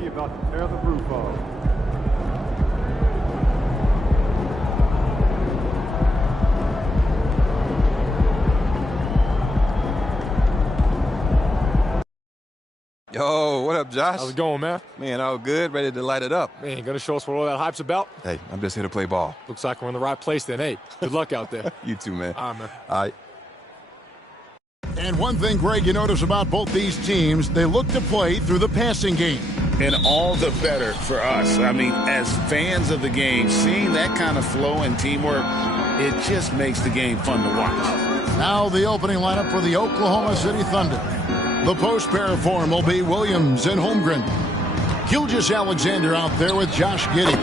He about to tear the roof off. Yo, what up, Josh? How's it going, man? Man, all good, ready to light it up. Man, gonna show us what all that hype's about? Hey, I'm just here to play ball. Looks like we're in the right place then. Hey, good luck out there. You too, man. All right, man. All right. And one thing, Greg, you notice about both these teams, they look to play through the passing game. And all the better for us. I mean, as fans of the game, seeing that kind of flow and teamwork, it just makes the game fun to watch. Now the opening lineup for the Oklahoma City Thunder. The post pair form will be Williams and Holmgren. Gilgeous-Alexander out there with Josh Giddey.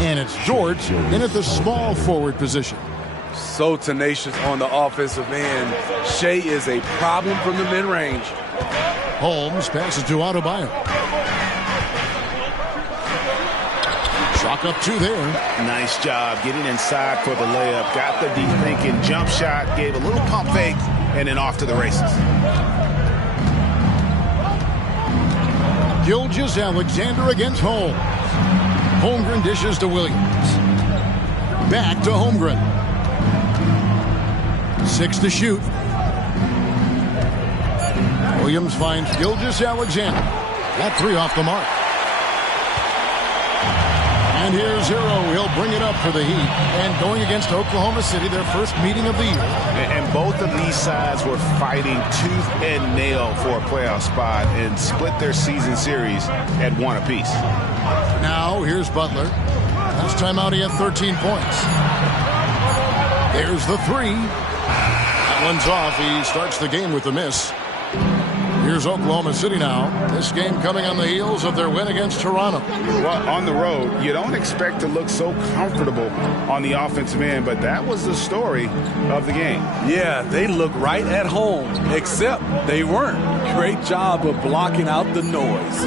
And it's George in at the small forward position. So tenacious on the offensive end. Shea is a problem from the mid-range. Holmes passes to Adebayo. Chalk up two there. Nice job getting inside for the layup. Got the deep thinking jump shot, gave a little pump fake, and then off to the races. Gilgeous-Alexander against Holmes. Holmgren dishes to Williams. Back to Holmgren. 6 to shoot. Williams finds Gilgeous-Alexander. That three off the mark. And here's Hero. He'll bring it up for the Heat. And going against Oklahoma City, their first meeting of the year. And both of these sides were fighting tooth and nail for a playoff spot and split their season series at one apiece. Now here's Butler. Last time out he had 13 points. There's the three. That one's off. He starts the game with the miss. Here's Oklahoma City now. This game coming on the heels of their win against Toronto. Well, on the road, you don't expect to look so comfortable on the offensive end, but that was the story of the game. Yeah, they look right at home, except they weren't. Great job of blocking out the noise.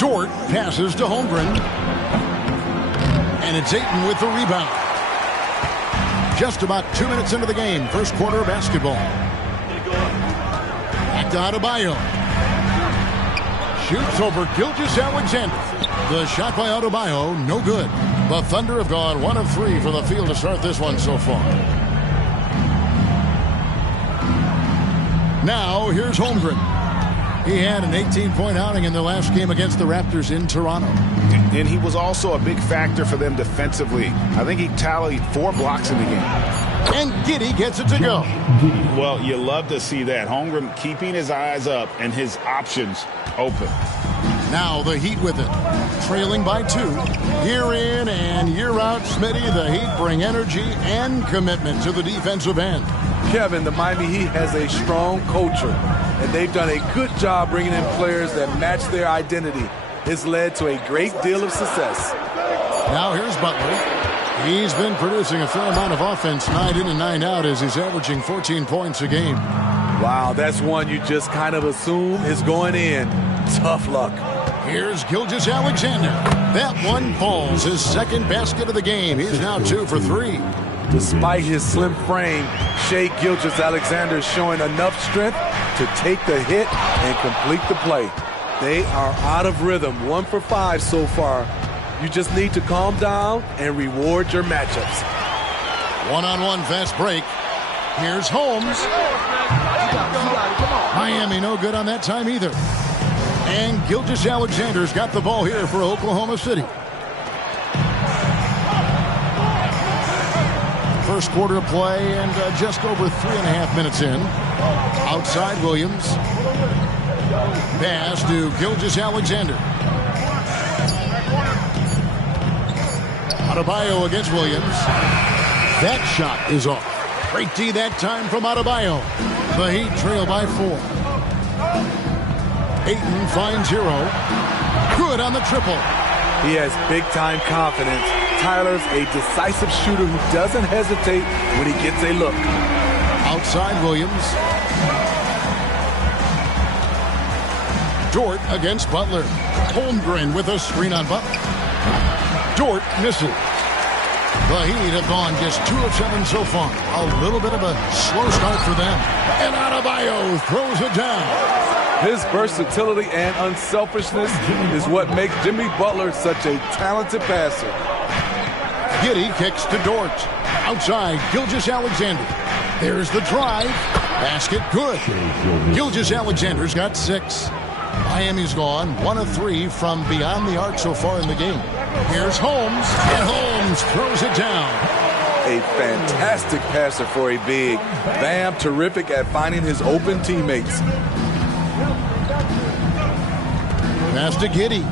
Dort passes to Holmgren. And it's Ayton with the rebound. Just about 2 minutes into the game, first quarter of basketball. Back to Adebayo. Shoots over Gilgeous-Alexander. The shot by Adebayo, no good. The Thunder have gone 1 of 3 for the field to start this one so far. Now, here's Holmgren. He had an 18-point outing in the last game against the Raptors in Toronto. And he was also a big factor for them defensively. I think he tallied 4 blocks in the game. And Giddey gets it to go. Well, you love to see that. Holmgren keeping his eyes up and his options open. Now the Heat with it. Trailing by 2. Year in and year out, Smitty, the Heat bring energy and commitment to the defensive end. Kevin, the Miami Heat has a strong culture, and they've done a good job bringing in players that match their identity. It's led to a great deal of success. Now here's Butler. He's been producing a fair amount of offense 9 in and 9 out as he's averaging 14 points a game. Wow, that's one you just kind of assume is going in. Tough luck. Here's Gilgeous-Alexander. That one falls, his second basket of the game. He's now 2 for 3. Despite his slim frame, Shai Gilgeous-Alexander is showing enough strength to take the hit and complete the play. They are out of rhythm, 1 for 5 so far. You just need to calm down and reward your matchups. One-on-one fast break. Here's Holmes. Miami no good on that time either. And Gilgeous-Alexander's got the ball here for Oklahoma City. First quarter of play and just over 3.5 minutes in. Outside Williams. Pass to Gilgeous-Alexander. Adebayo against Williams. That shot is off. Great D that time from Adebayo. The Heat trail by 4. Ayton finds Hero. Good on the triple. He has big-time confidence. Tyler's a decisive shooter who doesn't hesitate when he gets a look. Outside Williams. Dort against Butler. Holmgren with a screen on Butler. Dort misses. The Heat have gone just 2 of 7 so far. A little bit of a slow start for them. And Adebayo throws it down. His versatility and unselfishness is what makes Jimmy Butler such a talented passer. Giddey kicks to Dort. Outside, Gilgeous-Alexander. There's the drive. Basket good. Gilgeous-Alexander's got 6. Miami's gone 1 of 3 from beyond the arc so far in the game. Here's Holmes, and Holmes throws it down. A fantastic passer for a big. Bam, terrific at finding his open teammates. Pass to Giddey.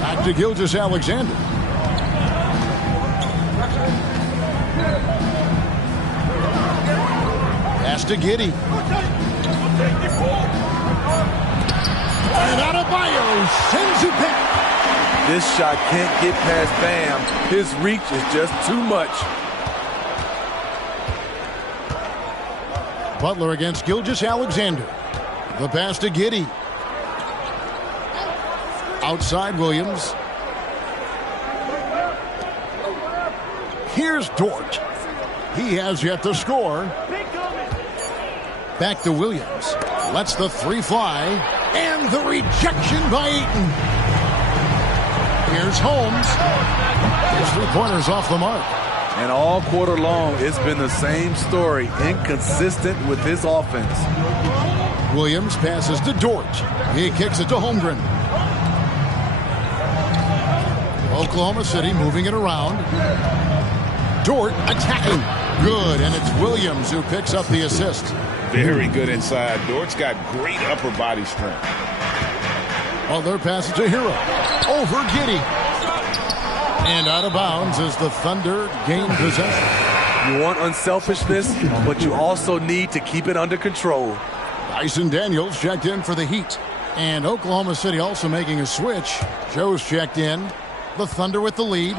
Back to Gilgeous-Alexander. Pass to Giddey. And Adebayo sends it back. This shot can't get past Bam. His reach is just too much. Butler against Gilgeous-Alexander. The pass to Giddey. Outside Williams. Here's Dort. He has yet to score. Back to Williams. Lets the 3 fly. And the rejection by Ayton. Here's Holmes. His 3-pointers off the mark. And all quarter long, it's been the same story. Inconsistent with his offense. Williams passes to Dort. He kicks it to Holmgren. Oklahoma City moving it around. Dort attacking. Good, and it's Williams who picks up the assist. Very good inside. Dort's got great upper body strength. Butler passes to Hero. Over Giddey. And out of bounds as the Thunder gain possession. You want unselfishness, but you also need to keep it under control. Dyson Daniels checked in for the Heat. And Oklahoma City also making a switch. Joe's checked in. The Thunder with the lead.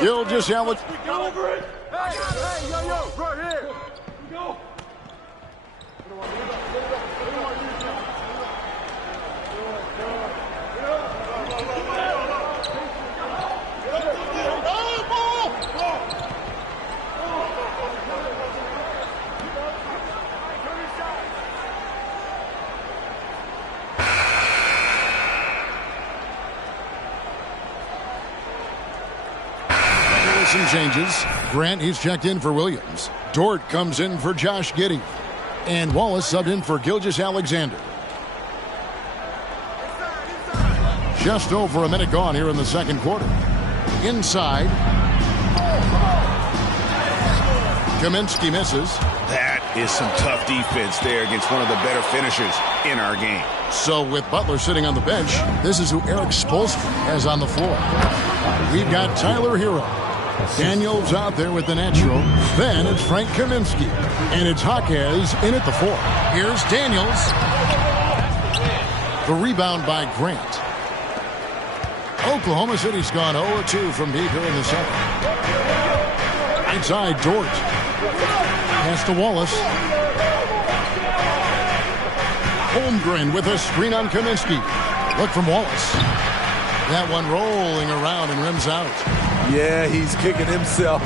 Gilgeous-Alexander. Hey, yo, right here. Go. Some changes. Grant, he's checked in for Williams. Dort comes in for Josh Giddey. And Wallace subbed in for Gilgeous-Alexander. Just over a minute gone here in the second quarter. Inside. Kaminsky misses. That is some tough defense there against one of the better finishers in our game. So with Butler sitting on the bench, this is who Eric Spoelstra has on the floor. We've got Tyler Hero. Daniels out there with the natural. Then it's Frank Kaminsky. And it's Jaquez in at the 4. Here's Daniels. The rebound by Grant. Oklahoma City's gone 0-2 from deep here in the second. Inside Dort. Pass to Wallace. Holmgren with a screen on Kaminsky. Look from Wallace. That one rolling around and rims out. Yeah, he's kicking himself.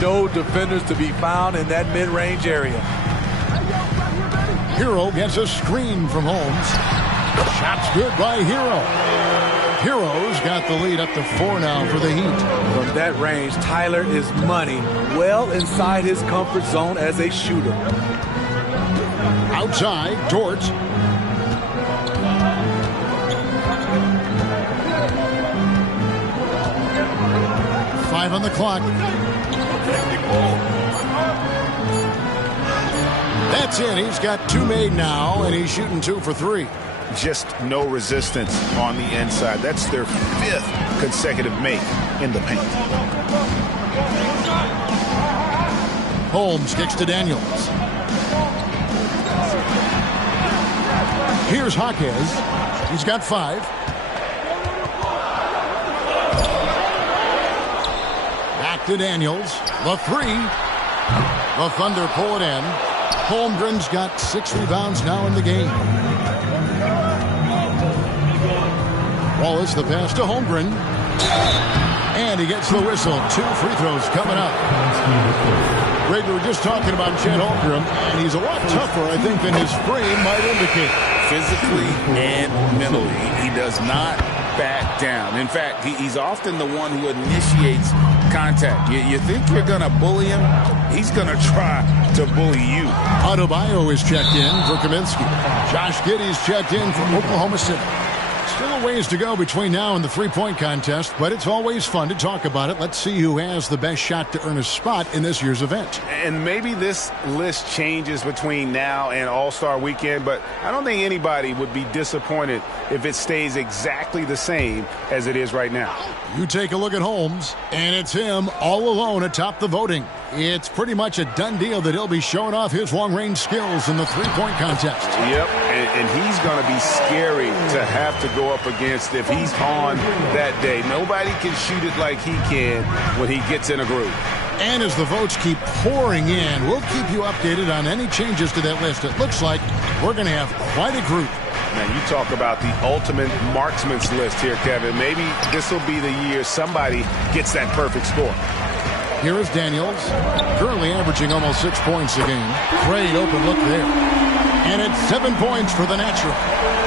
No defenders to be found in that mid-range area. Hero gets a screen from Holmes. Shot's good by Hero. Hero's got the lead up to 4 now for the Heat. From that range, Tyler is money. Well inside his comfort zone as a shooter. Outside, Dort. Five on the clock. That's it. He's got 2 made now, and he's shooting 2 for 3. Just no resistance on the inside. That's their 5th consecutive make in the paint. Holmes kicks to Daniels. Here's Jaquez. He's got 5. Back to Daniels. The 3. The Thunder pull it in. Holmgren's got 6 rebounds now in the game. Wallace, the pass to Holmgren. And he gets the whistle. 2 free throws coming up. Greg, we were just talking about Chet Holmgren, and he's a lot tougher, I think, than his frame might indicate. Physically and mentally, he does not back down. In fact, he's often the one who initiates contact. You think you're going to bully him? He's going to try to bully you. Adebayo is checked in for Kaminsky. Josh Giddey's checked in for Oklahoma City. Still a ways to go between now and the three-point contest, but it's always fun to talk about it. Let's see who has the best shot to earn a spot in this year's event. And maybe this list changes between now and All-Star Weekend, but I don't think anybody would be disappointed if it stays exactly the same as it is right now. You take a look at Holmes, and it's him all alone atop the voting. It's pretty much a done deal that he'll be showing off his long-range skills in the three-point contest. Yep, and he's going to be scary to have to go up against if he's on that day. Nobody can shoot it like he can when he gets in a groove. And as the votes keep pouring in, we'll keep you updated on any changes to that list. It looks like we're going to have quite a group. Man, you talk about the ultimate marksman's list here, Kevin. Maybe this will be the year somebody gets that perfect score. Here is Daniels, currently averaging almost 6 points a game. Great open look there. And it's 7 points for the natural.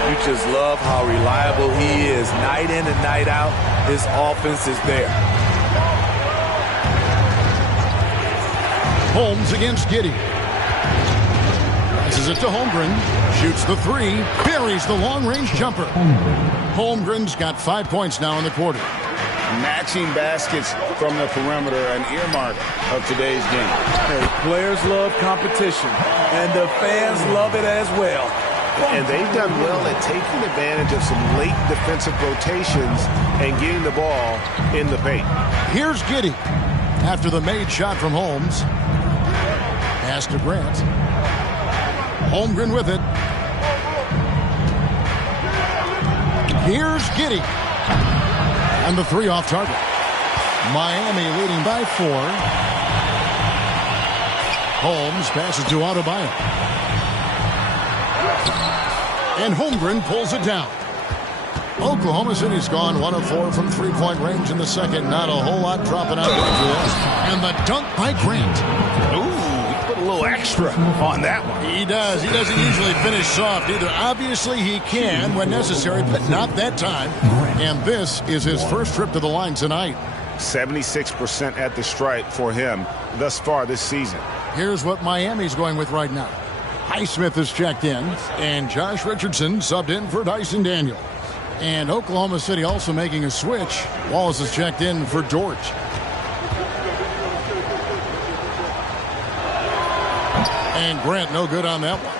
You just love how reliable he is. Night in and night out, his offense is there. Holmes against Giddey. Passes it to Holmgren. Shoots the three. Buries the long-range jumper. Holmgren's got 5 points now in the quarter. Matching baskets from the perimeter, an earmark of today's game. Hey, players love competition, and the fans love it as well. And they've done well at taking advantage of some late defensive rotations and getting the ball in the paint. Here's Giddey. After the made shot from Holmes. Pass to Grant. Holmgren with it. Here's Giddey. And the three off target. Miami leading by 4. Holmes passes to Adebayo. And Holmgren pulls it down. Oklahoma City's gone 1 of 4 from three-point range in the second. Not a whole lot dropping out there for this. And the dunk by Grant. Ooh, he put a little extra on that one. He does. He doesn't usually finish soft either. Obviously, he can when necessary, but not that time. And this is his first trip to the line tonight. 76% at the stripe for him thus far this season. Here's what Miami's going with right now. Highsmith is checked in, and Josh Richardson subbed in for Dyson Daniels. And Oklahoma City also making a switch. Wallace is checked in for George. And Grant no good on that one.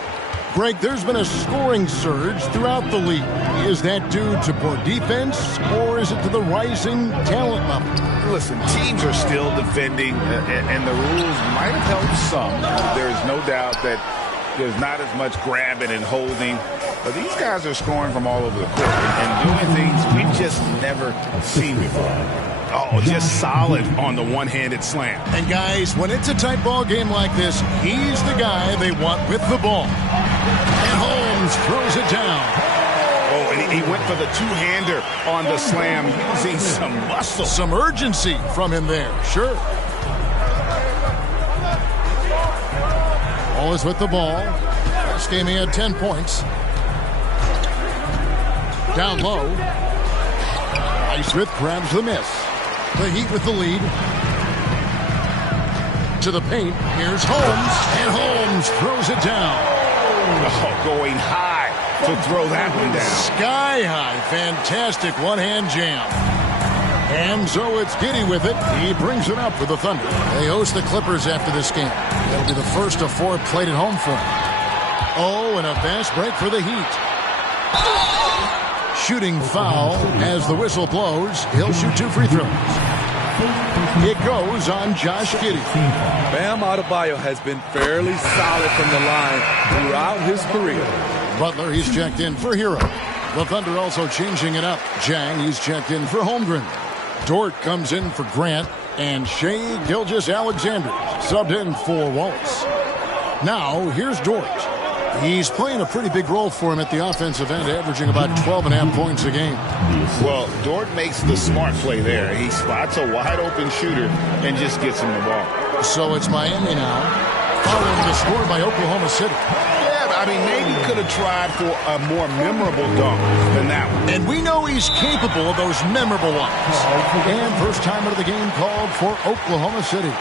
Greg, there's been a scoring surge throughout the league. Is that due to poor defense, or is it to the rising talent level? Listen, teams are still defending, and the rules might have helped some. There's no doubt that there's not as much grabbing and holding. But these guys are scoring from all over the court and doing things we've just never seen before. Oh, just solid on the one-handed slam. And guys, when it's a tight ball game like this, he's the guy they want with the ball. And Holmes throws it down. Oh, and he went for the two-hander on the slam, using some muscle. Some urgency from him there, sure. Wallace with the ball. Last game he had 10 points. Down low. Highsmith grabs the miss. The Heat with the lead. To the paint. Here's Holmes. And Holmes throws it down. Oh, going high to throw that one down. Sky high. Fantastic one-hand jam. And so it's Giddey with it. He brings it up for the Thunder. They host the Clippers after this game. That'll be the first of 4 played at home for them. Oh, and a fast break for the Heat. Shooting foul as the whistle blows. He'll shoot 2 free throws. It goes on Josh Giddey. Bam Adebayo has been fairly solid from the line throughout his career. Butler, he's checked in for Hero. The Thunder also changing it up. Jang, he's checked in for Holmgren. Dort comes in for Grant. And Shai Gilgeous-Alexander subbed in for Wallace. Now, here's Dort. He's playing a pretty big role for him at the offensive end, averaging about 12.5 points a game. Well, Dort makes the smart play there. He spots a wide-open shooter and just gets him the ball. So it's Miami now, following the score by Oklahoma City. Yeah, I mean, maybe could have tried for a more memorable dunk than that one. And we know he's capable of those memorable ones. And first time of the game called for Oklahoma City.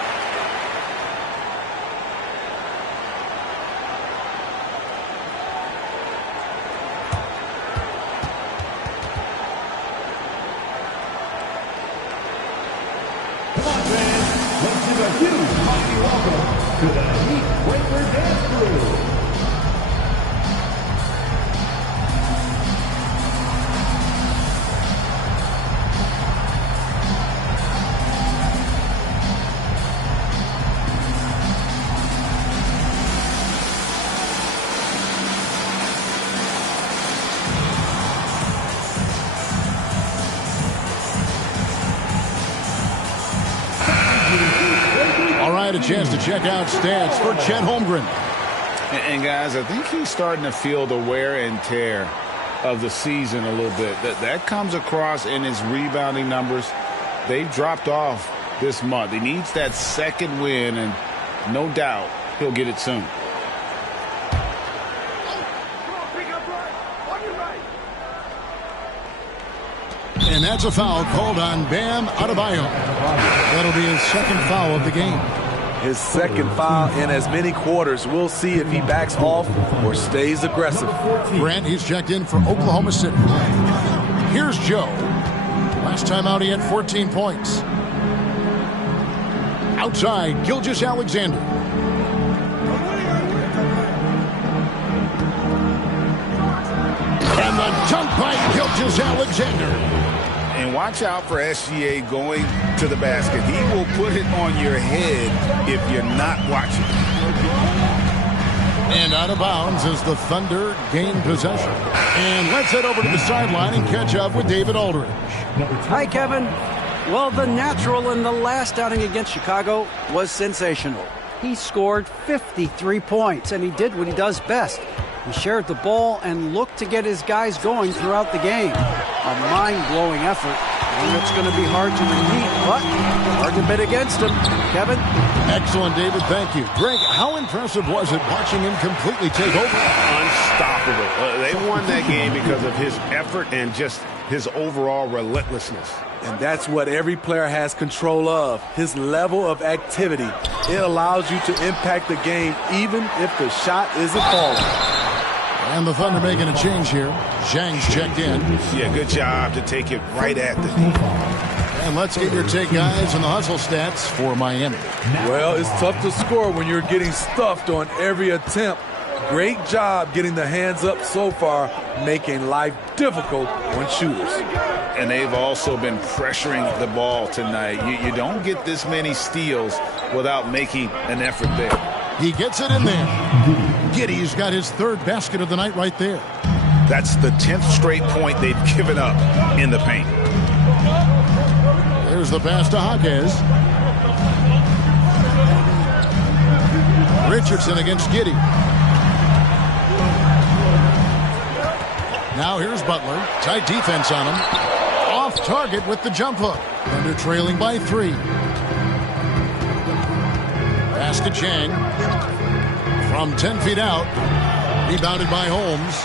A chance to check out stats for Chet Holmgren. And guys, I think he's starting to feel the wear and tear of the season a little bit. That comes across in his rebounding numbers. They've dropped off this month. He needs that second win, and no doubt he'll get it soon. And that's a foul called on Bam Adebayo. That'll be his second foul of the game. His second foul in as many quarters. We'll see if he backs off or stays aggressive. Grant, he's checked in for Oklahoma City. Here's Joe. Last time out, he had 14 points. Outside, Gilgeous-Alexander. And the dunk by Gilgeous-Alexander. And watch out for SGA going to the basket. He will put it on your head if you're not watching. And out of bounds as the Thunder gain possession. And let's head over to the sideline and catch up with David Aldridge. Hi, Kevin. Well, the natural in the last outing against Chicago was sensational. He scored 53 points, and he did what he does best. He shared the ball and looked to get his guys going throughout the game. A mind-blowing effort, one that's going to be hard to repeat, but hard to bet against him. Kevin? Excellent, David. Thank you. Greg, how impressive was it watching him completely take over? Unstoppable. They won that game because of his effort and just his overall relentlessness. And that's what every player has control of, his level of activity. It allows you to impact the game even if the shot isn't falling. And the Thunder making a change here. Zhang's checked in. Yeah, good job to take it right at the knee. And let's get your take, guys, on the hustle stats for Miami. Well, it's tough to score when you're getting stuffed on every attempt. Great job getting the hands up so far, making life difficult on shooters. And they've also been pressuring the ball tonight. You don't get this many steals without making an effort there. He gets it in there. Giddey's got his third basket of the night right there. That's the 10th straight point they've given up in the paint. There's the pass to Jaquez. Richardson against Giddey. Now here's Butler. Tight defense on him. Off target with the jump hook. Thunder trailing by 3. Pass to Chang. From 10 feet out. Rebounded by Holmes.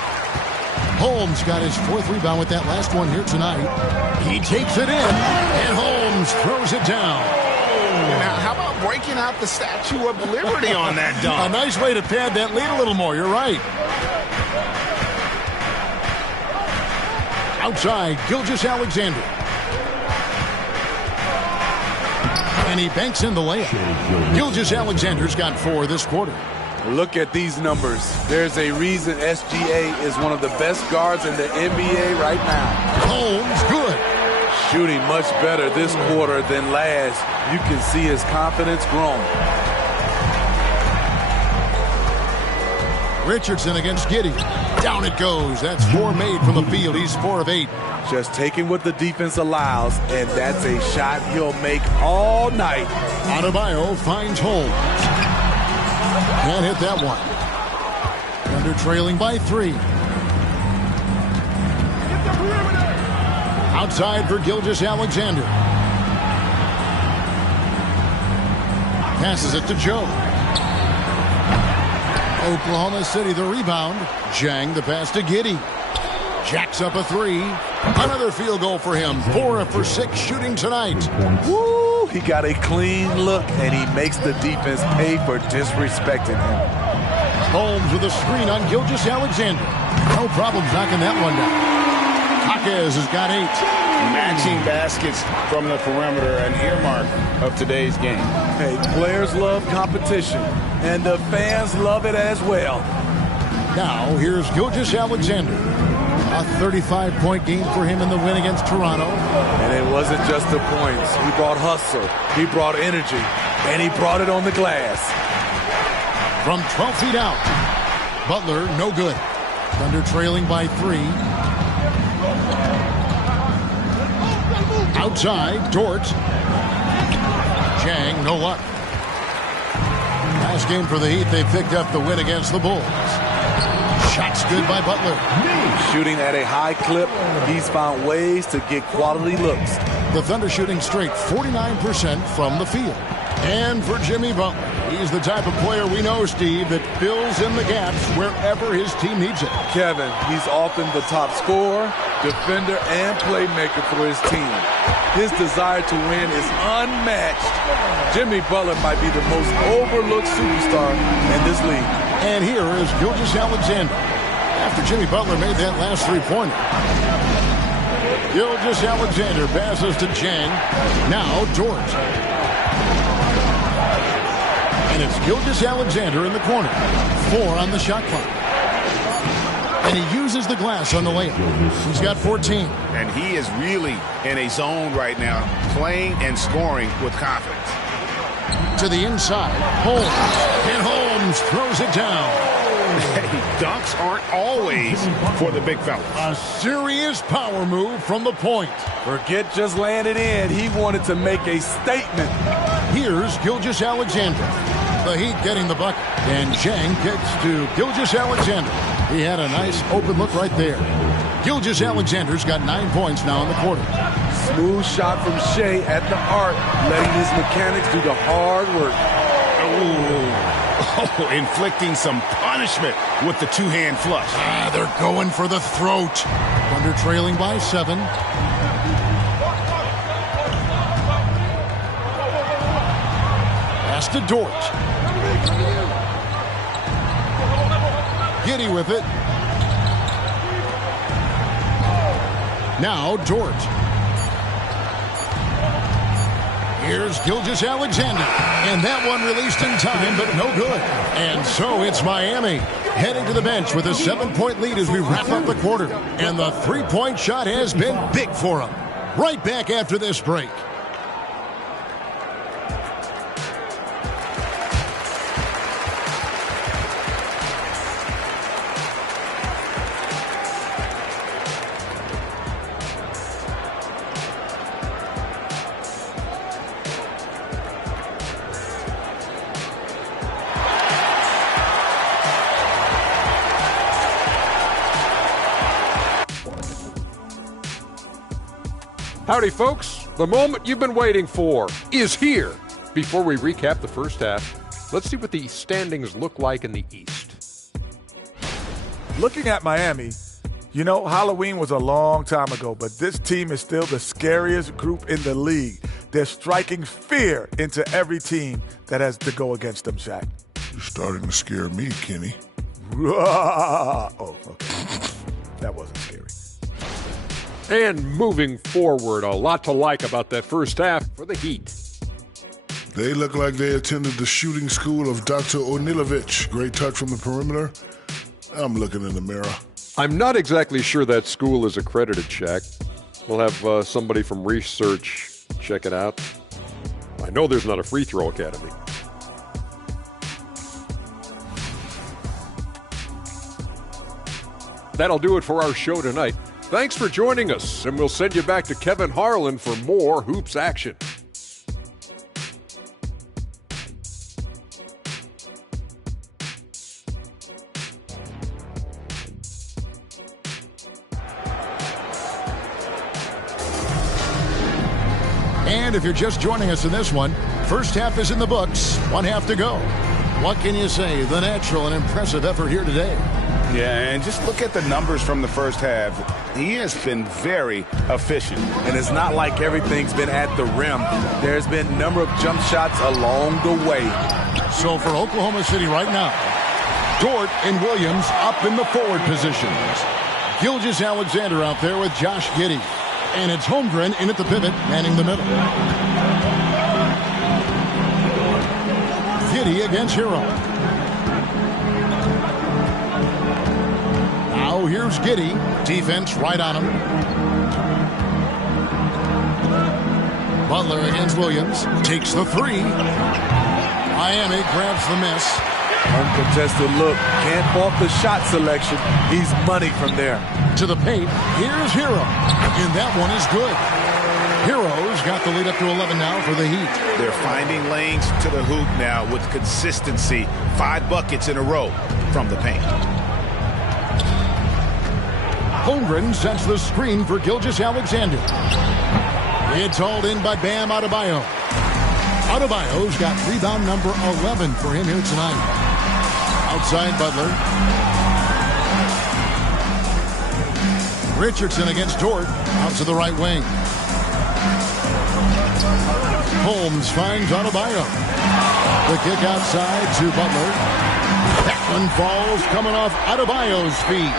Holmes got his 4th rebound with that last one here tonight. He takes it in, and Holmes throws it down. Now, how about breaking out the Statue of Liberty on that dunk? A nice way to pad that lead a little more. You're right. Outside, Gilgeous-Alexander. And he banks in the layup. Gilgeous-Alexander's got 4 this quarter. Look at these numbers. There's a reason SGA is one of the best guards in the NBA right now. Holmes, good. Shooting much better this quarter than last. You can see his confidence growing. Richardson against Giddey. Down it goes. That's 4 made from the field. He's 4 of 8. Just taking what the defense allows, and that's a shot he'll make all night. Adebayo finds Holmes. Can't hit that one. Thunder trailing by 3. Outside for Gilgeous-Alexander. Passes it to Joe. Oklahoma City the rebound. Jang the pass to Giddey. Jacks up a 3. Another field goal for him. 4 for 6 shooting tonight. Woo! He got a clean look, and he makes the defense pay for disrespecting him. Holmes with a screen on Gilgeous-Alexander. No problems knocking that one down. Jaquez has got 8. Matching baskets from the perimeter, an earmark of today's game. Hey, players love competition, and the fans love it as well. Now, here's Gilgeous-Alexander. A 35-point game for him in the win against Toronto. And it wasn't just the points. He brought hustle, he brought energy, and he brought it on the glass. From 12 feet out, Butler, no good. Thunder trailing by 3. Outside, Dort. Jang, no luck. Last game for the Heat, they picked up the win against the Bulls. Shots good by Butler. Shooting at a high clip, he's found ways to get quality looks. The Thunder shooting straight 49% from the field. And for Jimmy Butler, he's the type of player we know, Steve, that fills in the gaps wherever his team needs it. Kevin, he's often the top scorer, defender, and playmaker for his team. His desire to win is unmatched. Jimmy Butler might be the most overlooked superstar in this league. And here is Gilgeous-Alexander. After Jimmy Butler made that last three-pointer. Gilgeous-Alexander passes to Jang. Now Dort. And it's Gilgeous-Alexander in the corner. 4 on the shot clock. And he uses the glass on the layup. He's got 14. And he is really in a zone right now, playing and scoring with confidence. To the inside, Holmes. And Holmes throws it down. Hey, dunks aren't always for the big fellas. A serious power move from the point. Forget just laying it in. He wanted to make a statement. Here's Gilgeous-Alexander. The Heat getting the bucket. And Jang gets to Gilgeous-Alexander. He had a nice open look right there. Gilgeous-Alexander's got 9 points now in the quarter. Smooth shot from Shea at the arc, letting his mechanics do the hard work. Oh, inflicting some punishment with the two-hand flush. They're going for the throat. Thunder trailing by 7. Pass to Dort. Giddey with it. Now Dort. Here's Gilgeous-Alexander. And that one released in time, but no good. And so it's Miami heading to the bench with a 7-point lead as we wrap up the quarter. And the three-point shot has been big for them. Right back after this break. Howdy, folks. The moment you've been waiting for is here. Before we recap the first half, let's see what the standings look like in the East. Looking at Miami, you know, Halloween was a long time ago, but this team is still the scariest group in the league. They're striking fear into every team that has to go against them, Shaq. You're starting to scare me, Kenny. Oh, okay. That wasn't scary. And moving forward, a lot to like about that first half for the Heat. They look like they attended the shooting school of Dr. Onilovich. Great touch from the perimeter. I'm looking in the mirror. I'm not exactly sure that school is accredited, Shaq. We'll have somebody from research check it out. I know there's not a free throw academy. That'll do it for our show tonight. Thanks for joining us, and we'll send you back to Kevin Harlan for more hoops action. And if you're just joining us in this one, first half is in the books, 1 half to go. What can you say? The natural and impressive effort here today. Yeah, and just look at the numbers from the first half. He has been very efficient. And it's not like everything's been at the rim. There's been a number of jump shots along the way. So for Oklahoma City right now, Dort and Williams up in the forward positions. Gilgeous-Alexander out there with Josh Giddey. And it's Holmgren in at the pivot, manning the middle. Giddey against Hero. Now here's Giddey. Defense right on him. Butler against Williams. Takes the three. Miami grabs the miss. Uncontested look. Can't fault the shot selection. He's money from there. To the paint. Here's Hero. And that one is good. Hero's got the lead up to 11 now for the Heat. They're finding lanes to the hoop now with consistency. 5 buckets in a row from the paint. Holmgren sets the screen for Gilgeous-Alexander. It's hauled in by Bam Adebayo. Adebayo's got rebound number 11 for him here tonight. Outside Butler. Richardson against Dort. Out to the right wing. Holmes finds Adebayo. The kick outside to Butler. That one falls coming off Adebayo's feet.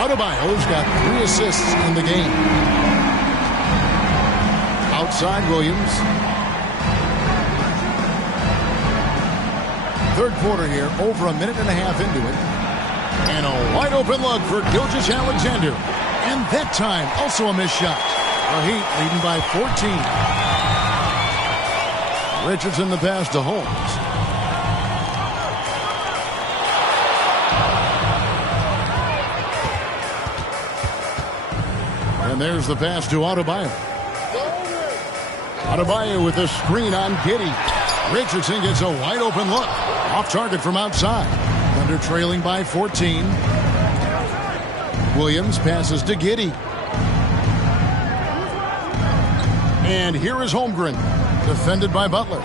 Adebayo's got 3 assists in the game. Outside Williams. Third quarter here, over a minute and a half into it. And a wide open look for Gilgeous-Alexander. And that time, also a missed shot. The Heat leading by 14. Richardson the pass to Holmes. And there's the pass to Adebayo. Adebayo with a screen on Giddey. Richardson gets a wide open look. Off target from outside. Thunder trailing by 14. Williams passes to Giddey. And here is Holmgren. Defended by Butler.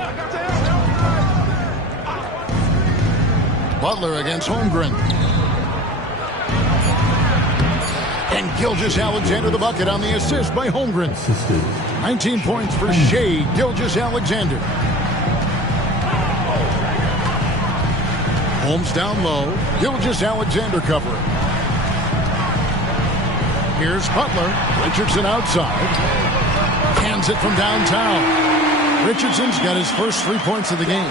Butler against Holmgren. And Gilgeous-Alexander the bucket on the assist by Holmgren. 19 points for Shai Gilgeous-Alexander. Holmes down low. Gilgeous-Alexander covering. Here's Butler. Richardson outside. Hands it from downtown. Richardson's got his first 3 points of the game.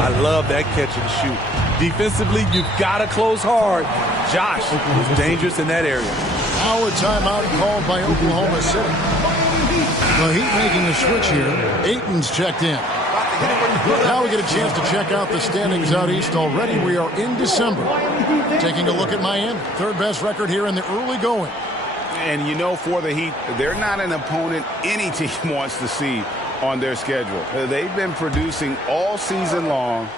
I love that catch and shoot. Defensively, you've got to close hard. Josh is dangerous in that area. Now a timeout called by Oklahoma City. The Heat making a switch here. Ayton's checked in. Now we get a chance to check out the standings out east already. We are in December. Taking a look at Miami. Third best record here in the early going. And you know, for the Heat, they're not an opponent any team wants to see on their schedule. They've been producing all season long.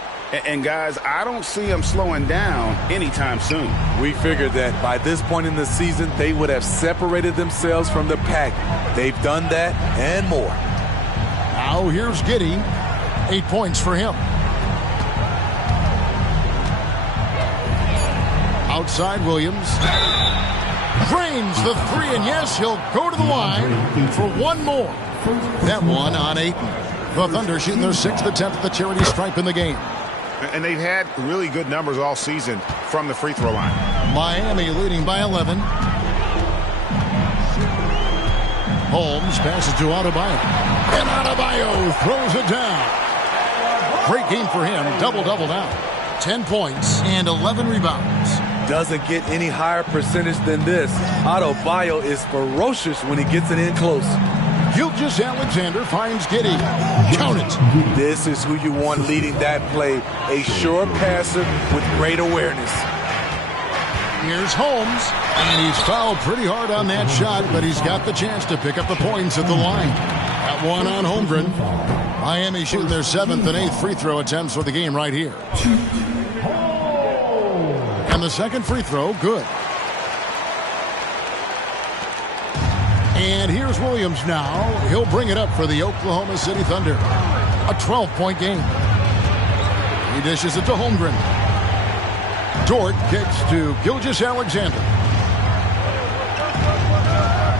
And guys, I don't see them slowing down anytime soon. We figured that by this point in the season, they would have separated themselves from the pack. They've done that and more. Now here's Giddey. 8 points for him. Outside Williams. Drains the three, and yes, he'll go to the line for one more. That one on Ayton. The Thunder shooting their 6th attempt at the charity stripe in the game. And they've had really good numbers all season from the free throw line. Miami leading by 11. Holmes passes to Adebayo. And Adebayo throws it down. Great game for him. Double-double now. 10 points and 11 rebounds. Doesn't get any higher percentage than this. Adebayo is ferocious when he gets it in close. Gilgeous-Alexander finds Giddey. Count it. This is who you want leading that play. A sure passer with great awareness. Here's Holmes. And he's fouled pretty hard on that shot, but he's got the chance to pick up the points at the line. That one on Holmgren. Miami shooting their 7th and 8th free throw attempts for the game right here. And the second free throw, good. And here's Williams now. He'll bring it up for the Oklahoma City Thunder. A 12-point game. He dishes it to Holmgren. Dort kicks to Gilgeous-Alexander.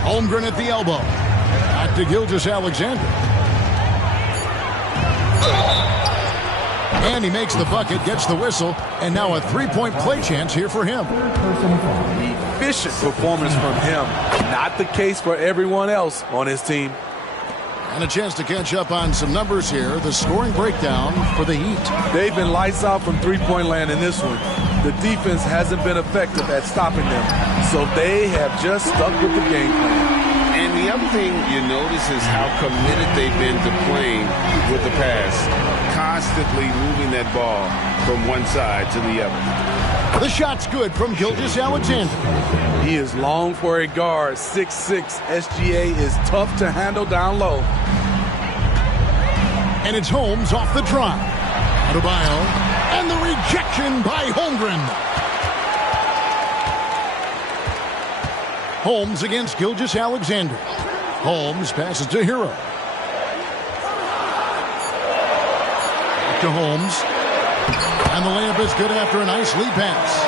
Holmgren at the elbow. Back to Gilgeous-Alexander. And he makes the bucket, gets the whistle, and now a three-point play chance here for him. Efficient performance from him. Not the case for everyone else on his team. And a chance to catch up on some numbers here. The scoring breakdown for the Heat. They've been lights out from three-point land in this one. The defense hasn't been effective at stopping them, so they have just stuck with the game plan. And the other thing you notice is how committed they've been to playing with the pass. Constantly moving that ball from one side to the other. The shot's good from Gilgeous-Alexander. He is long for a guard. 6'6". SGA is tough to handle down low. And it's Holmes off the drive. Adebayo. And the rejection by Holmgren. Holmes against Gilgeous-Alexander. Holmes passes to Hero. Back to Holmes. And the layup is good after a nice lead pass.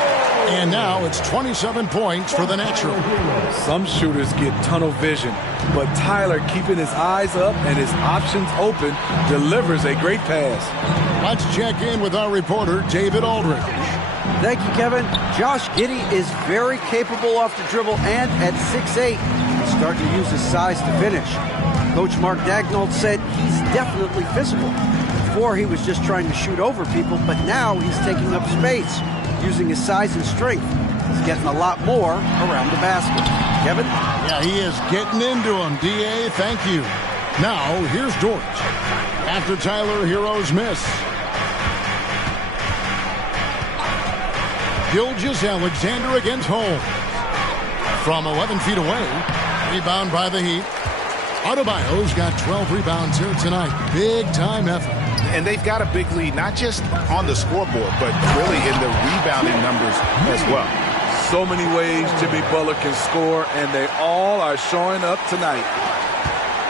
And now it's 27 points for the natural. Some shooters get tunnel vision, but Tyler, keeping his eyes up and his options open, delivers a great pass. Let's check in with our reporter, David Aldridge. Thank you, Kevin. Josh Giddey is very capable off the dribble, and at 6'8", he's starting to use his size to finish. Coach Mark Daigneault said he's definitely physical. Before, he was just trying to shoot over people, but now he's taking up space, using his size and strength. He's getting a lot more around the basket. Kevin? Yeah, he is getting into him. D.A., thank you. Now, here's Dort. After Tyler Hero's miss. Gilgeous-Alexander against Holmes. From 11 feet away. Rebound by the Heat. Adebayo's got 12 rebounds here tonight. Big-time effort. And they've got a big lead, not just on the scoreboard, but really in the rebounding numbers as well. So many ways Jimmy Butler can score, and they all are showing up tonight.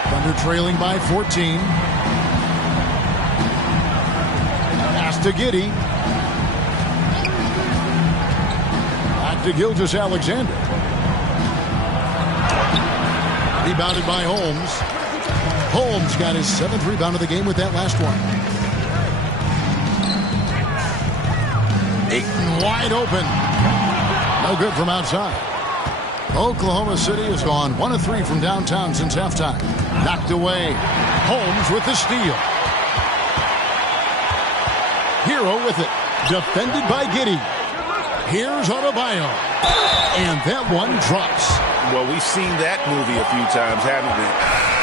Thunder trailing by 14. Pass to Giddey. Back to Gilgeous-Alexander. Rebounded by Holmes. Holmes got his 7th rebound of the game with that last one. Ayton wide open. No good from outside. Oklahoma City has gone 1 of 3 from downtown since halftime. Knocked away. Holmes with the steal. Hero with it. Defended by Giddey. Here's Adebayo. And that one drops. Well, we've seen that movie a few times, haven't we?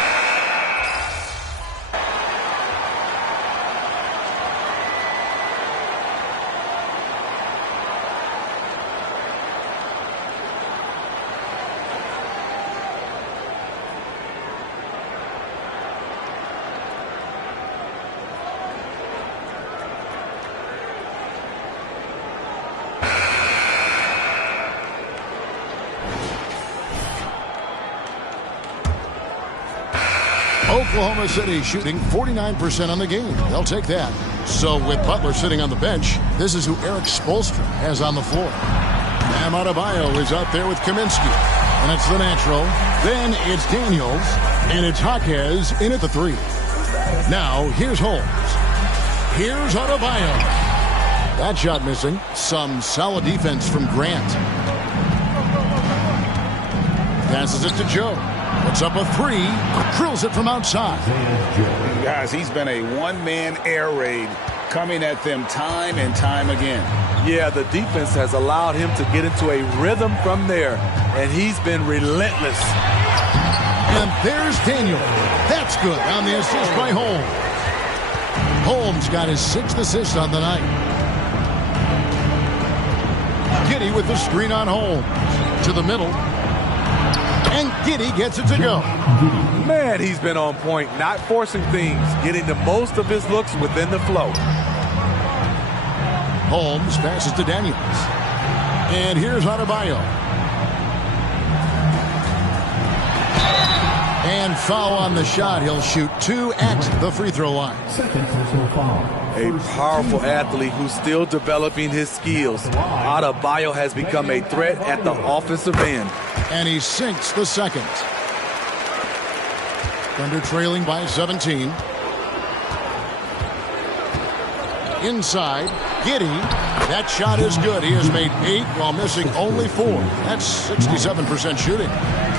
Oklahoma City shooting 49% on the game. They'll take that. So with Butler sitting on the bench, this is who Eric Spoelstra has on the floor. Bam Adebayo is out there with Kaminsky. And it's the natural. Then it's Daniels. And it's Jaquez in at the 3. Now here's Holmes. Here's Adebayo. That shot missing. Some solid defense from Grant. Passes it to Joe. Puts up a 3, drills it from outside. Guys, he's been a one-man air raid coming at them time and time again. Yeah, the defense has allowed him to get into a rhythm from there, and he's been relentless. And there's Daniel. That's good on the assist by Holmes. Holmes got his 6th assist on the night. Giddey with the screen on Holmes. To the middle. And Giddey gets it to go. Man, he's been on point, not forcing things, getting the most of his looks within the flow. Holmes passes to Daniels. And here's Adebayo. And foul on the shot. He'll shoot 2 at the free throw line. A powerful athlete who's still developing his skills. Adebayo has become a threat at the offensive end. And he sinks the second. Thunder trailing by 17. Inside, Giddey. That shot is good. He has made 8 while missing only 4. That's 67% shooting.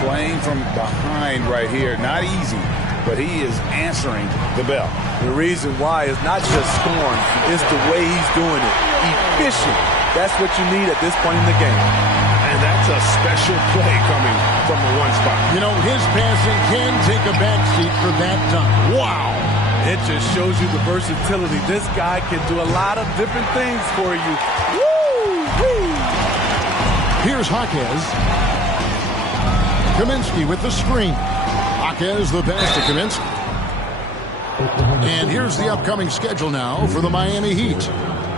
Playing from behind right here. Not easy, but he is answering the bell. The reason why is not just scoring, it's the way he's doing it. Efficient. That's what you need at this point in the game. And that's a special play coming from the one spot. You know, his passing can take a backseat for that dunk. Wow. It just shows you the versatility. This guy can do a lot of different things for you. Woo! Here's Jaquez. Kaminsky with the screen. Jaquez the pass to Kaminsky. And here's the upcoming schedule now for the Miami Heat.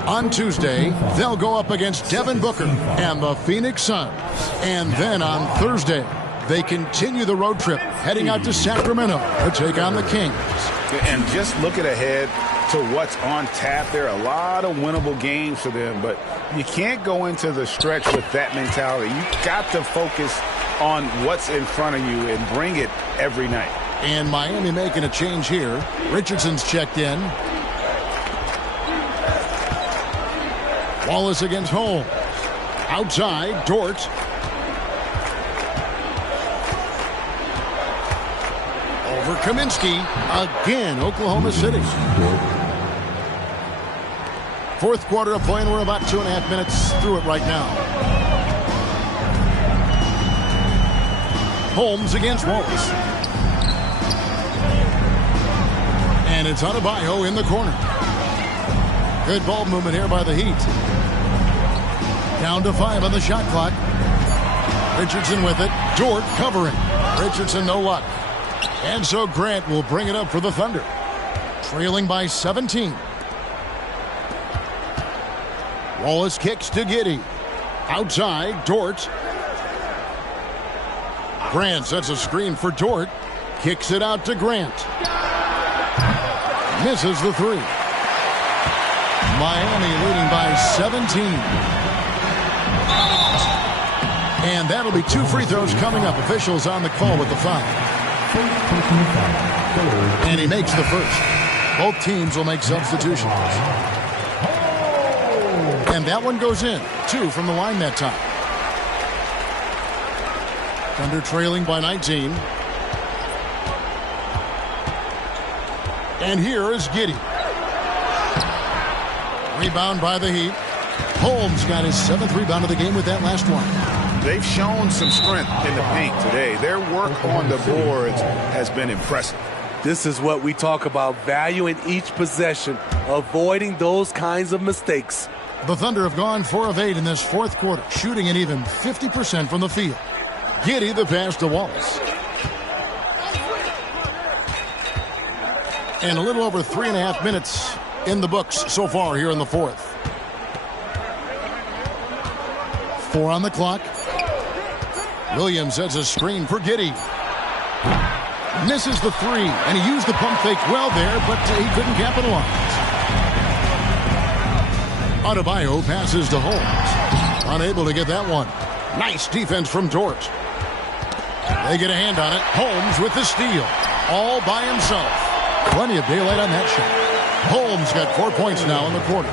On Tuesday, they'll go up against Devin Booker and the Phoenix Suns. And then on Thursday, they continue the road trip, heading out to Sacramento to take on the Kings. And just looking ahead to what's on tap, there are a lot of winnable games for them, but you can't go into the stretch with that mentality. You've got to focus on what's in front of you and bring it every night. And Miami making a change here. Richardson's checked in. Wallace against Holmes. Outside, Dort. Over Kaminsky. Again, Oklahoma City. Fourth quarter of play, and we're about 2.5 minutes through it right now. Holmes against Wallace. And it's Adebayo in the corner. Good ball movement here by the Heat. Down to 5 on the shot clock. Richardson with it. Dort covering. Richardson no luck. And so Grant will bring it up for the Thunder. Trailing by 17. Wallace kicks to Giddey. Outside, Dort. Grant sets a screen for Dort. Kicks it out to Grant. Misses the 3. Miami leading by 17. And that'll be 2 free throws coming up. Officials on the call with the foul. And he makes the first. Both teams will make substitutions. And that one goes in. 2 from the line that time. Thunder trailing by 19. And here is Giddey. Rebound by the Heat. Holmes got his 7th rebound of the game with that last one. They've shown some strength in the paint today. Their work on the boards has been impressive. This is what we talk about, value in each possession, avoiding those kinds of mistakes. The Thunder have gone 4 of 8 in this fourth quarter, shooting an even 50% from the field. Giddey the pass to Wallace. And a little over 3.5 minutes in the books so far here in the fourth. 4 on the clock. Williams sets a screen for Giddey. Misses the 3, and he used the pump fake well there, but he couldn't capitalize. Adebayo passes to Holmes. Unable to get that one. Nice defense from Dort. They get a hand on it. Holmes with the steal. All by himself. Plenty of daylight on that shot. Holmes got 4 points now in the quarter.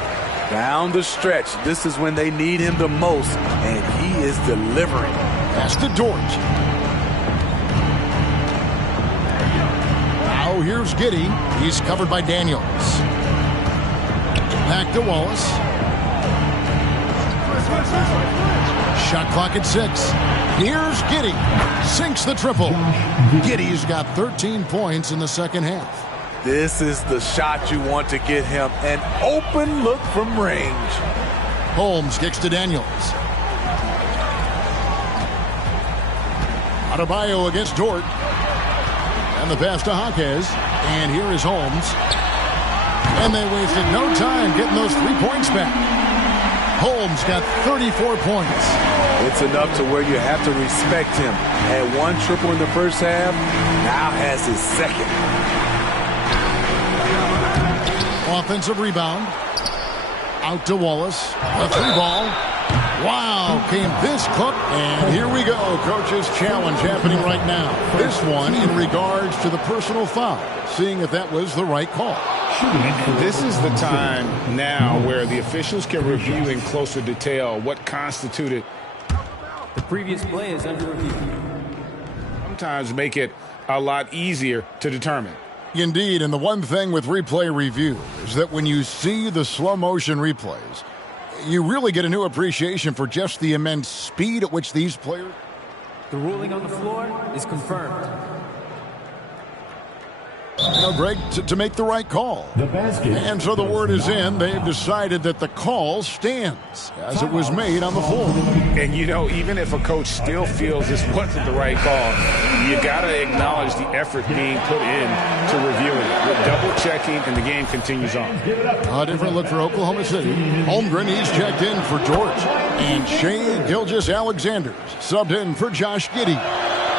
Down the stretch, this is when they need him the most, and he is delivering. Pass to Dort. Now here's Giddey. He's covered by Daniels. Back to Wallace. Shot clock at 6. Here's Giddey. Sinks the triple. Giddey's got 13 points in the second half. This is the shot you want to get him. An open look from range. Holmes kicks to Daniels. Adebayo against Dort. And the pass to Jaquez. And here is Holmes. And they wasted no time getting those 3 points back. Holmes got 34 points. It's enough to where you have to respect him. Had one triple in the first half, now has his second. Offensive rebound. Out to Wallace. A 3-ball. Wow, came this close. And here we go. Coach's challenge happening right now. This one in regards to the personal foul. Seeing if that was the right call. And this is the time now where the officials can review in closer detail what constituted. The previous play is under review. Sometimes make it a lot easier to determine. Indeed, and the one thing with replay review is that when you see the slow motion replays, you really get a new appreciation for just the immense speed at which these players. The ruling on the floor is confirmed. Now, Greg, to make the right call. And so the word is in. They've decided that the call stands as it was made on the floor. And, you know, even if a coach still feels this wasn't the right call, you got to acknowledge the effort being put in to reviewing it. With double-checking, and the game continues on. A different look for Oklahoma City. Holmgren, he's checked in for George. And Shai Gilgeous-Alexander subbed in for Josh Giddey.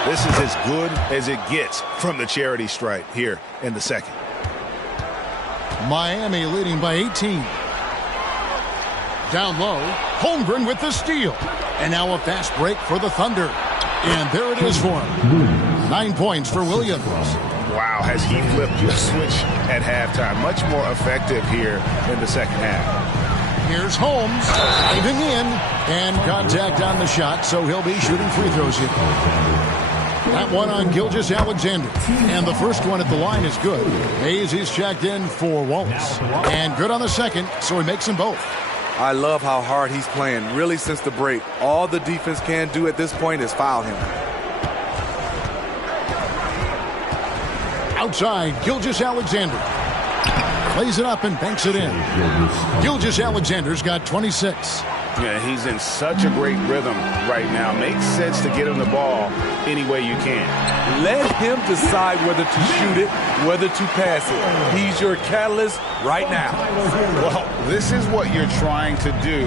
This is as good as it gets from the charity stripe here in the second. Miami leading by 18. Down low, Holmgren with the steal. And now a fast break for the Thunder. And there it is for him. 9 points for Williams. Wow, has he flipped your switch at halftime. Much more effective here in the second half. Here's Holmes, diving in, and contact on the shot, so he'll be shooting free throws here. That one on Gilgeous-Alexander. And the first one at the line is good. Hayes is checked in for Wallace. And good on the second, so he makes them both. I love how hard he's playing, really, since the break. All the defense can do at this point is foul him. Outside, Gilgeous-Alexander. Plays it up and banks it in. Gilgeous-Alexander's got 26. Yeah, he's in such a great rhythm right now. Makes sense to get him the ball any way you can. Let him decide whether to shoot it, whether to pass it. He's your catalyst right now. Well, this is what you're trying to do.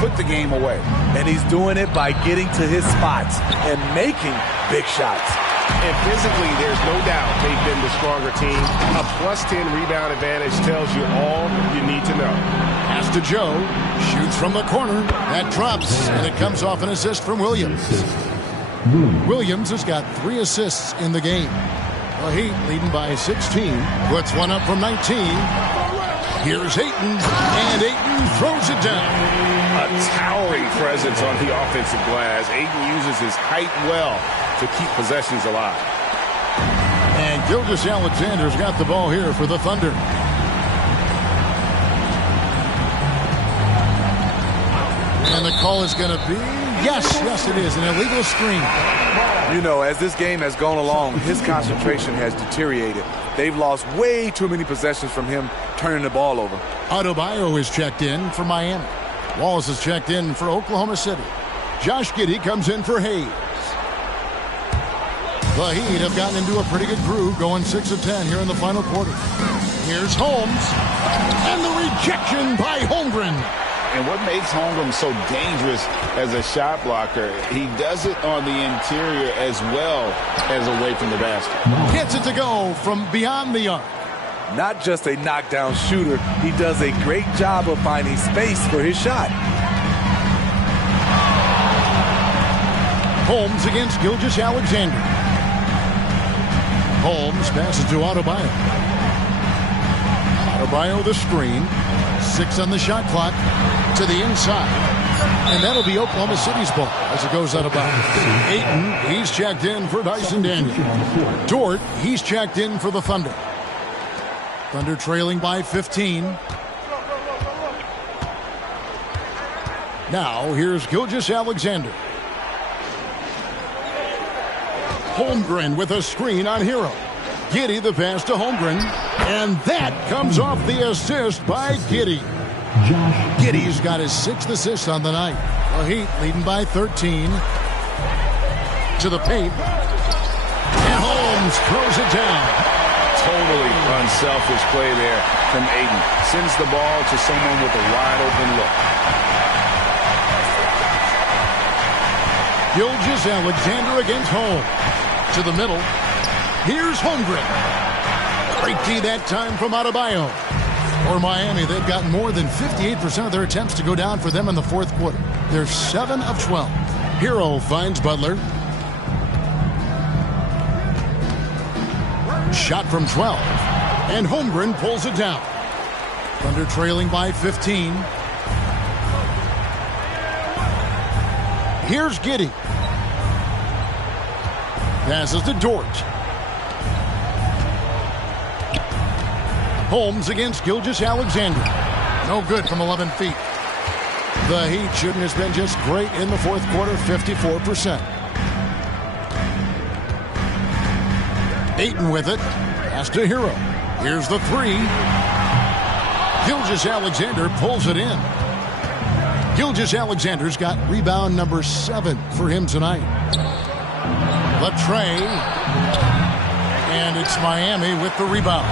Put the game away. And he's doing it by getting to his spots and making big shots. And physically, there's no doubt they've been the stronger team. A +10 rebound advantage tells you all you need to know. Pass to Joe. Shoots from the corner. That drops, and it comes off an assist from Williams. Williams has got 3 assists in the game. The Heat leading by 16. Puts one up from 19. Here's Ayton, and Ayton throws it down. A towering presence on the offensive glass. Ayton uses his height well to keep possessions alive. And Gilgeous-Alexander's got the ball here for the Thunder. And the call is going to be, yes, it is, an illegal screen. You know, as this game has gone along, his concentration has deteriorated. They've lost way too many possessions from him turning the ball over. Adebayo is checked in for Miami. Wallace is checked in for Oklahoma City. Josh Giddey comes in for Hayes. The Heat have gotten into a pretty good groove, going 6 of 10 here in the final quarter. Here's Holmes, and the rejection by Holmgren. And what makes Holmgren so dangerous as a shot blocker, he does it on the interior as well as away from the basket. Gets it to go from beyond the arc. Not just a knockdown shooter, he does a great job of finding space for his shot. Holmes against Gilgeous-Alexander. Holmes passes to Adebayo. Adebayo the screen. 6 on the shot clock to the inside. And that'll be Oklahoma City's ball as it goes out of bounds. Ayton, he's checked in for Dyson Daniel. Dort, he's checked in for the Thunder. Thunder trailing by 15. Now here's Gilgeous-Alexander. Holmgren with a screen on Hero. Giddey the pass to Holmgren. And that comes off the assist by Giddey. Giddey's got his 6th assist on the night. The Heat leading by 13. To the paint. And Holmes throws it down. Totally unselfish play there from Ayton. Sends the ball to someone with a wide open look. Gilgeous-Alexander against Holmes. To the middle. Here's Holmgren. Great D that time from Adebayo. For Miami, they've gotten more than 58% of their attempts to go down for them in the fourth quarter. They're 7 of 12. Hero finds Butler. Shot from 12. And Holmgren pulls it down. Thunder trailing by 15. Here's Giddey. Passes to Dort. Holmes against Gilgeous-Alexander. No good from 11 feet. The Heat shooting has been just great in the fourth quarter, 54%. Ayton with it. Pass to Hero. Here's the three. Gilgeous-Alexander pulls it in. Gilgeous-Alexander's got rebound number 7 for him tonight. The tray. And it's Miami with the rebound.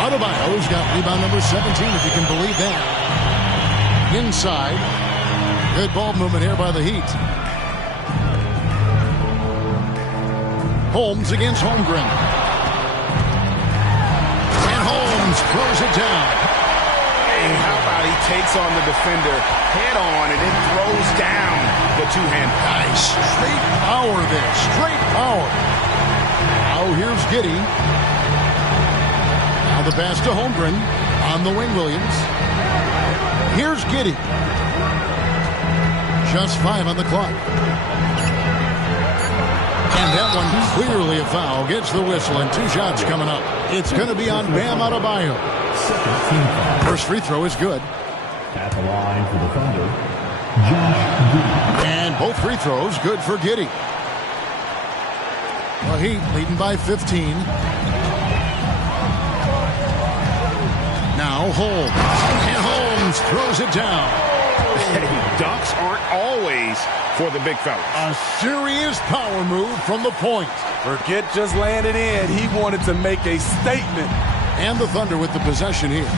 Adebayo's got rebound number 17, if you can believe that. Inside. Good ball movement here by the Heat. Holmes against Holmgren. And Holmes throws it down. Hey, how about he takes on the defender head on and then throws down the two-hand. Nice. Straight power there. Straight power. Now here's Giddey. Now the pass to Holmgren on the wing, Williams. Here's Giddey. Just 5 on the clock. And that one clearly a foul. Gets the whistle and 2 shots coming up. It's going to be on Bam Adebayo. First free throw is good. At the line for the Thunder, Josh Giddey. And both free throws good for Giddey. The Heat leading by 15. Now Holmes. And Holmes throws it down. Dunks aren't always for the big fellas. A serious power move from the point. Forget just laying it in. He wanted to make a statement. And the Thunder with the possession here.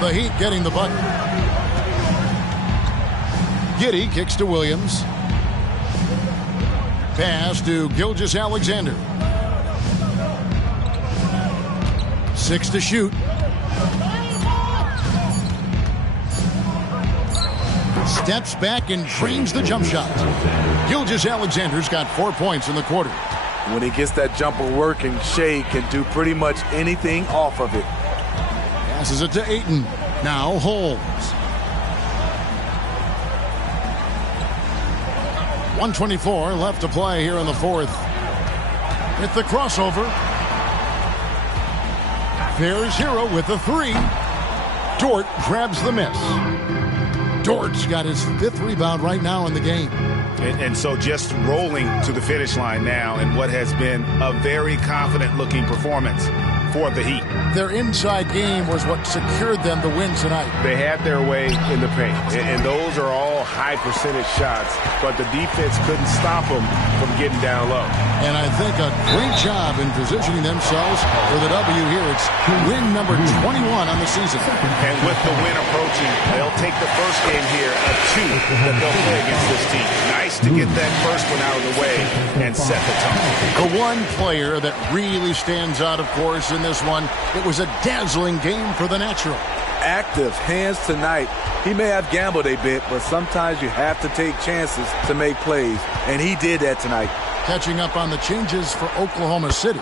The Heat getting the button. Giddey kicks to Williams. Pass to Gilgeous-Alexander. 6 to shoot. Steps back and trains the jump shot. Gilgeous-Alexander's got 4 points in the quarter. When he gets that jumper working, Shea can do pretty much anything off of it. Passes it to Ayton. Now Holmes. 1:24 left to play here in the fourth. With the crossover. There's Hero with the 3. Dort grabs the miss. Dort's got his 5th rebound right now in the game. And so just rolling to the finish line now in what has been a very confident-looking performance for the Heat. Their inside game was what secured them the win tonight. They had their way in the paint, and those are all high-percentage shots, but the defense couldn't stop them from getting down low. And I think a great job in positioning themselves for the W here. It's win number 21 on the season. And with the win approaching, they'll take the first game here of 2 that they'll play against this team. Nice to get that first one out of the way and set the tone. The one player that really stands out, of course, in this one, it was a dazzling game for the natural. Active hands tonight. He may have gambled a bit, but sometimes you have to take chances to make plays, and he did that tonight. Catching up on the changes for Oklahoma City.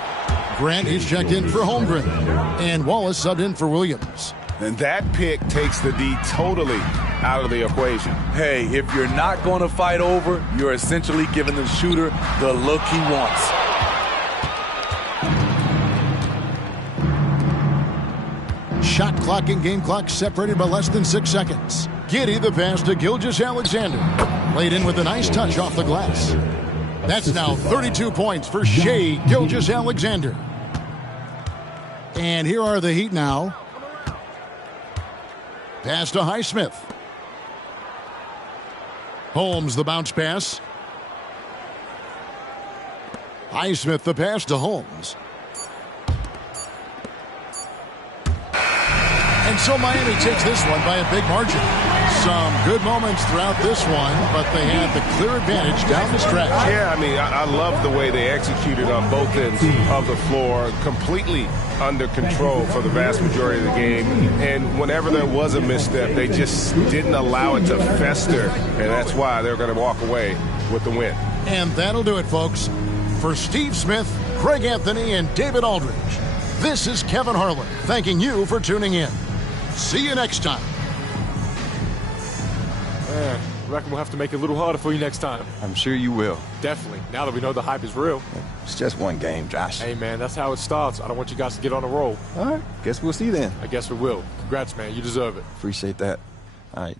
Grant is checked in for Holmgren, and Wallace subbed in for Williams. And that pick takes the D totally out of the equation. Hey, if you're not going to fight over, you're essentially giving the shooter the look he wants. Shot clock and game clock separated by less than 6 seconds. Giddey the pass to Gilgeous-Alexander. Laid in with a nice touch off the glass. That's now 32 points for Shea Gilgeous-Alexander. And here are the Heat now. Pass to Highsmith. Holmes the bounce pass. Highsmith the pass to Holmes. And so Miami takes this one by a big margin. Some good moments throughout this one, but they had the clear advantage down the stretch. Yeah, I mean, I love the way they executed on both ends of the floor, completely under control for the vast majority of the game. And whenever there was a misstep, they just didn't allow it to fester, and that's why they're going to walk away with the win. And that'll do it, folks. For Steve Smith, Craig Anthony, and David Aldridge, this is Kevin Harlan thanking you for tuning in. See you next time. Man, I reckon we'll have to make it a little harder for you next time. I'm sure you will. Definitely. Now that we know the hype is real. It's just one game, Josh. Hey, man, that's how it starts. I don't want you guys to get on a roll. All right. Guess we'll see then. I guess we will. Congrats, man. You deserve it. Appreciate that. All right.